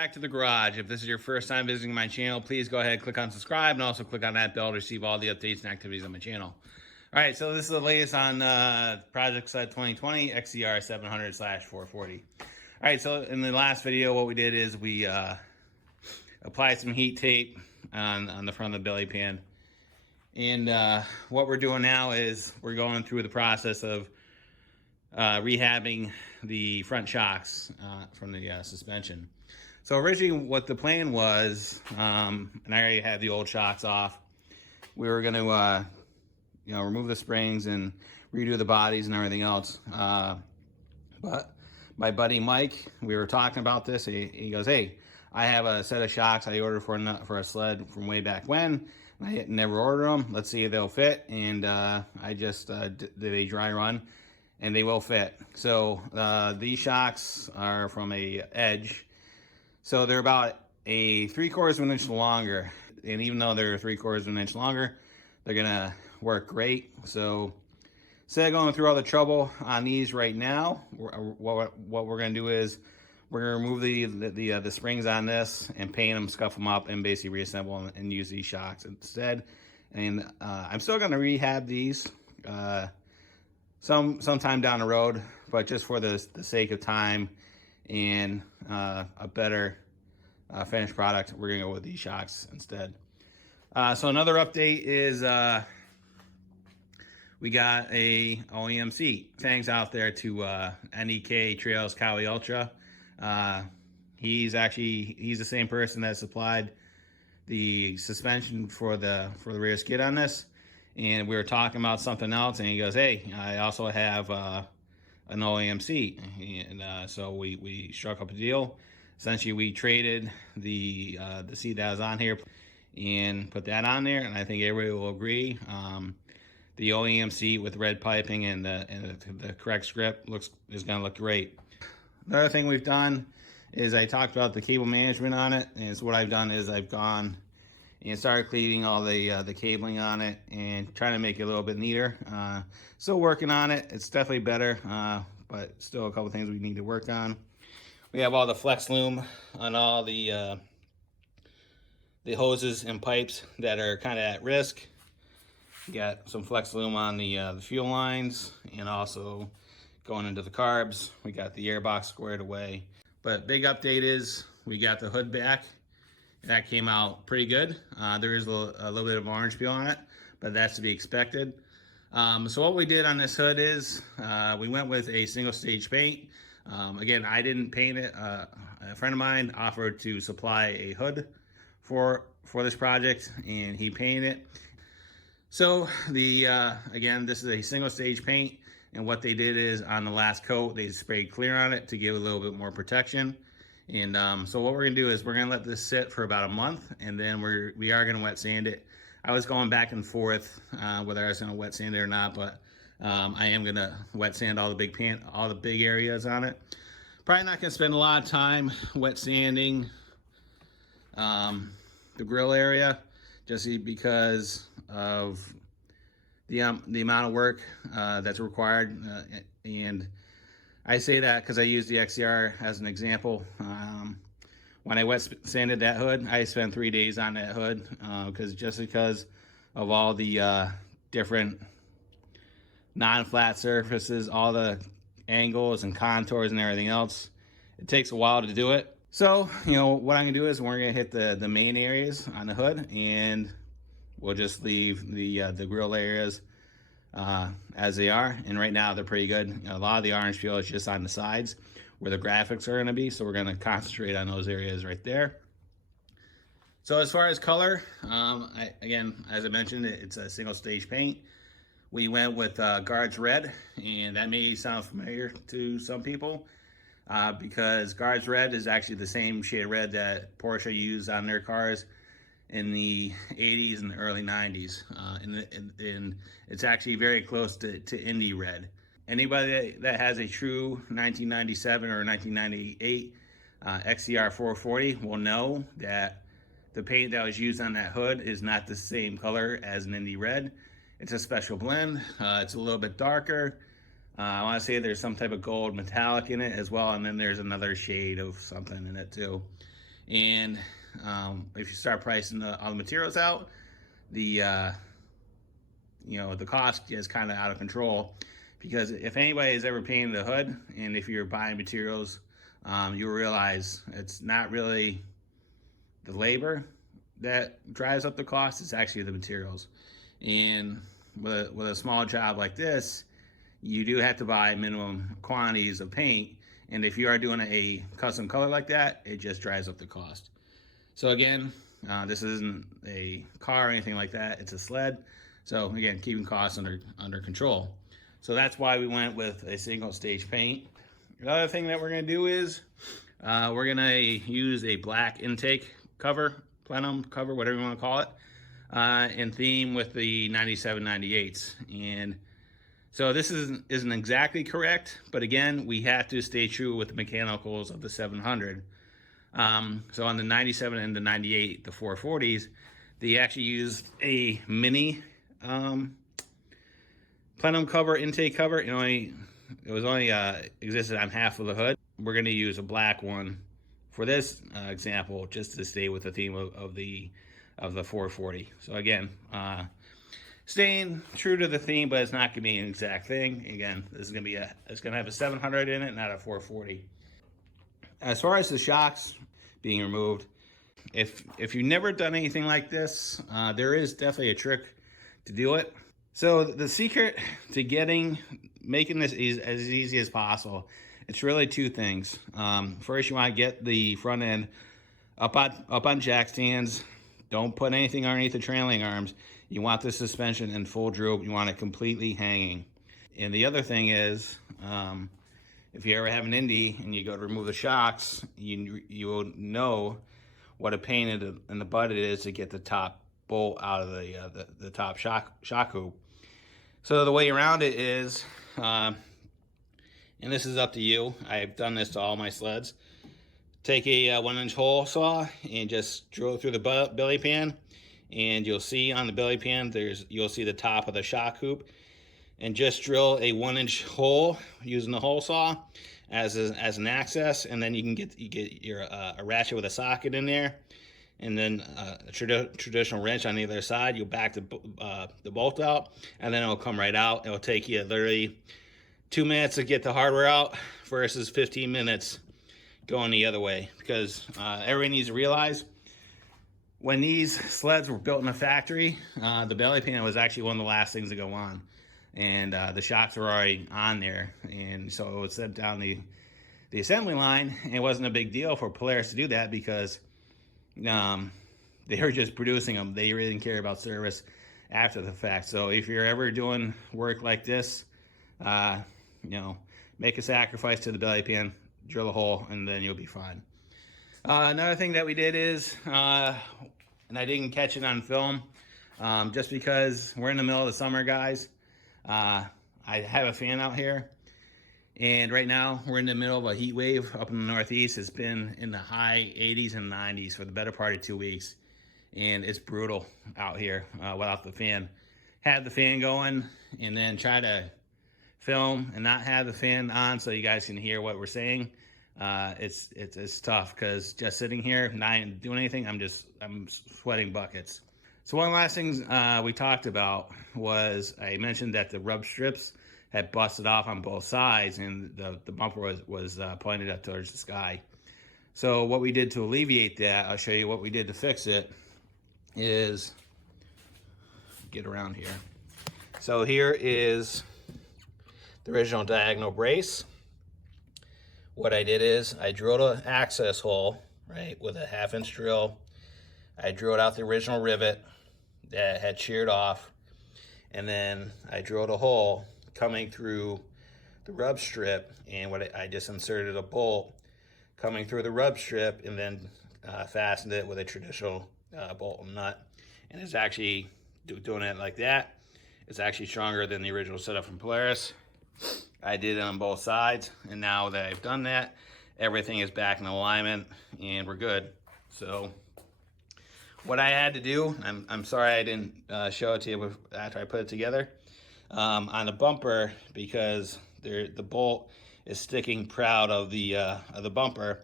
back to the garage. If this is your first time visiting my channel, please go ahead, click on subscribe, and also click on that bell to receive all the updates and activities on my channel. All right, so this is the latest on Project Sled 2020 XCR 700/440. All right, so in the last video, what we did is we applied some heat tape on the front of the belly pan. And what we're doing now is we're going through the process of rehabbing the front shocks from the suspension. So originally what the plan was, and I already had the old shocks off, we were going to remove the springs and redo the bodies and everything else. But my buddy Mike, we were talking about this. He goes, "Hey, I have a set of shocks I ordered for a sled from way back when. I never ordered them. Let's see if they'll fit." And I just did a dry run, and they will fit. So these shocks are from a Edge. So they're about a 3/4 of an inch longer. And even though they're 3/4 of an inch longer, they're gonna work great. So instead of going through all the trouble on these right now, what we're gonna do is we're gonna remove the springs on this and paint them, scuff them up, and basically reassemble them and use these shocks instead. And I'm still gonna rehab these sometime down the road, but just for the sake of time and a better finished product, we're gonna go with these shocks instead. So another update is we got a OEM seat. Thanks out there to NEK Trails Cowie Ultra. He's the same person that supplied the suspension for the rear skid on this. And we were talking about something else, and he goes, "Hey, I also have an OEM seat." And so we struck up a deal. Essentially, we traded the seat that was on here and put that on there, and I think everybody will agree. The OEM seat with red piping and the correct grip is going to look great. Another thing we've done is I talked about the cable management on it, and so what I've done is I've gone and started cleaning all the cabling on it and trying to make it a little bit neater. Still working on it. It's definitely better, but still a couple things we need to work on. We have all the flex loom on all the hoses and pipes that are kind of at risk. We got some flex loom on the fuel lines, and also going into the carbs. We got the air box squared away. But big update is we got the hood back. That came out pretty good. There is a little bit of orange peel on it, but that's to be expected. So what we did on this hood is we went with a single stage paint. Again, I didn't paint it. A friend of mine offered to supply a hood for this project, and he painted it. So again, this is a single stage paint, and what they did is on the last coat, they sprayed clear on it to give a little bit more protection. And so what we're gonna do is we're gonna let this sit for about a month, and then we are gonna wet sand it. I was going back and forth whether I was gonna wet sand it or not, but I am gonna wet sand all the big areas on it. Probably not gonna spend a lot of time wet sanding the grill area, just because of the amount of work that's required. And I say that because I use the XCR as an example. When I wet sanded that hood, I spent 3 days on that hood because of all the different non-flat surfaces, all the angles and contours and everything else. It takes a while to do it. So, what I'm gonna do is we're gonna hit the main areas on the hood, and we'll just leave the grill areas as they are. And right now they're pretty good. A lot of the orange peel is just on the sides where the graphics are gonna be. So we're gonna concentrate on those areas right there. So as far as color, again, as I mentioned, it's a single stage paint. We went with Guards Red, and that may sound familiar to some people because Guards Red is actually the same shade of red that Porsche used on their cars in the 80s and the early 90s. And it's actually very close to Indy Red. Anybody that has a true 1997 or 1998 XCR 440 will know that the paint that was used on that hood is not the same color as an Indy Red. It's a special blend. It's a little bit darker. I want to say there's some type of gold metallic in it as well, and then there's another shade of something in it too. And if you start pricing all the materials out, the the cost is kind of out of control. Because if anybody has ever painted the hood, and if you're buying materials, you'll realize it's not really the labor that drives up the cost, it's actually the materials. And with a small job like this, you do have to buy minimum quantities of paint. And if you are doing a custom color like that, it just drives up the cost. So again, this isn't a car or anything like that, it's a sled. So again, keeping costs under control. So that's why we went with a single stage paint. The other thing that we're gonna do is we're gonna use a black intake cover, plenum cover, whatever you wanna call it, in theme with the 97 98s. And so this isn't exactly correct, but again, we have to stay true with the mechanicals of the 700. So on the 97 and the 98, the 440s, they actually used a mini plenum cover, intake cover. It was only existed on half of the hood. We're going to use a black one for this example, just to stay with the theme of the 440. So again, staying true to the theme, but it's not going to be an exact thing. Again, this is going to be it's going to have a 700 in it, not a 440. As far as the shocks being removed, if you've never done anything like this, there is definitely a trick to do it. So the secret to making this as easy as possible, it's really two things. First, you want to get the front end up on jack stands. Don't put anything underneath the trailing arms. You want the suspension in full droop. You want it completely hanging. And the other thing is, if you ever have an Indy and you go to remove the shocks, you will know what a pain in the butt it is to get the top bolt out of the top shock hoop. So the way around it is, and this is up to you, I've done this to all my sleds, take a 1-inch hole saw and just drill through the belly pan, and you'll see on the belly pan you'll see the top of the shock hoop, and just drill a 1-inch hole using the hole saw as an access, and then you get your a ratchet with a socket in there, and then a traditional wrench on the other side. You'll back the bolt out, and then it'll come right out. It'll take you literally 2 minutes to get the hardware out versus 15 minutes going the other way. Because everybody needs to realize, when these sleds were built in a factory, the belly pan was actually one of the last things to go on. And the shocks were already on there. And so it was sent down the assembly line. And it wasn't a big deal for Polaris to do that, because they were just producing them. They really didn't care about service after the fact. So if you're ever doing work like this, make a sacrifice to the belly pan, drill a hole, and then you'll be fine. Another thing that we did is, and I didn't catch it on film, just because we're in the middle of the summer, guys. I have a fan out here, and right now we're in the middle of a heat wave up in the Northeast. It's been in the high 80s and 90s for the better part of 2 weeks, and it's brutal out here without the fan. Have the fan going, and then try to film and not have the fan on so you guys can hear what we're saying. It's tough, because just sitting here not doing anything, I'm sweating buckets. So one of the last things we talked about was, I mentioned that the rub strips had busted off on both sides, and the bumper was pointed up towards the sky. So what we did to alleviate that, I'll show you what we did to fix it, is get around here. So here is the original diagonal brace. What I did is I drilled an access hole, right, with a 1/2-inch drill. I drilled out the original rivet that had sheared off, and then I drilled a hole coming through the rub strip, and I just inserted a bolt coming through the rub strip, and then fastened it with a traditional bolt and nut. And it's actually, doing it like that, it's actually stronger than the original setup from Polaris. I did it on both sides, and now that I've done that, everything is back in alignment, and we're good. So what I had to do, I'm sorry I didn't show it to you after I put it together, on the bumper, because the bolt is sticking proud of the bumper.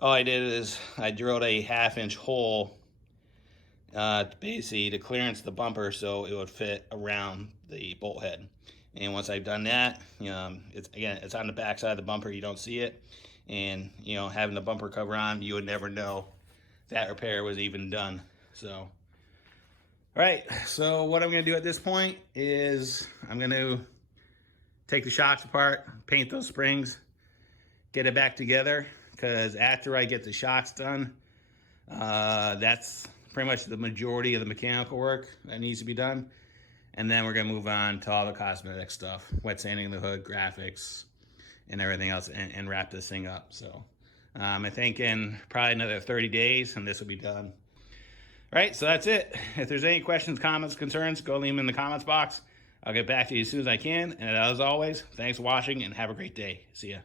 All I did is I drilled a 1/2 inch hole, basically to clearance the bumper so it would fit around the bolt head. And once I've done that, it's on the back side of the bumper. You don't see it, and having the bumper cover on, you would never know that repair was even done. So, all right. So what I'm going to do at this point is I'm going to take the shocks apart, paint those springs, get it back together. Because after I get the shocks done, that's pretty much the majority of the mechanical work that needs to be done. And then we're going to move on to all the cosmetic stuff, wet sanding the hood, graphics, and everything else, and wrap this thing up. So I think in probably another 30 days, and this will be done. All right, so that's it. If there's any questions, comments, concerns, go leave them in the comments box. I'll get back to you as soon as I can. And as always, thanks for watching, and have a great day. See ya.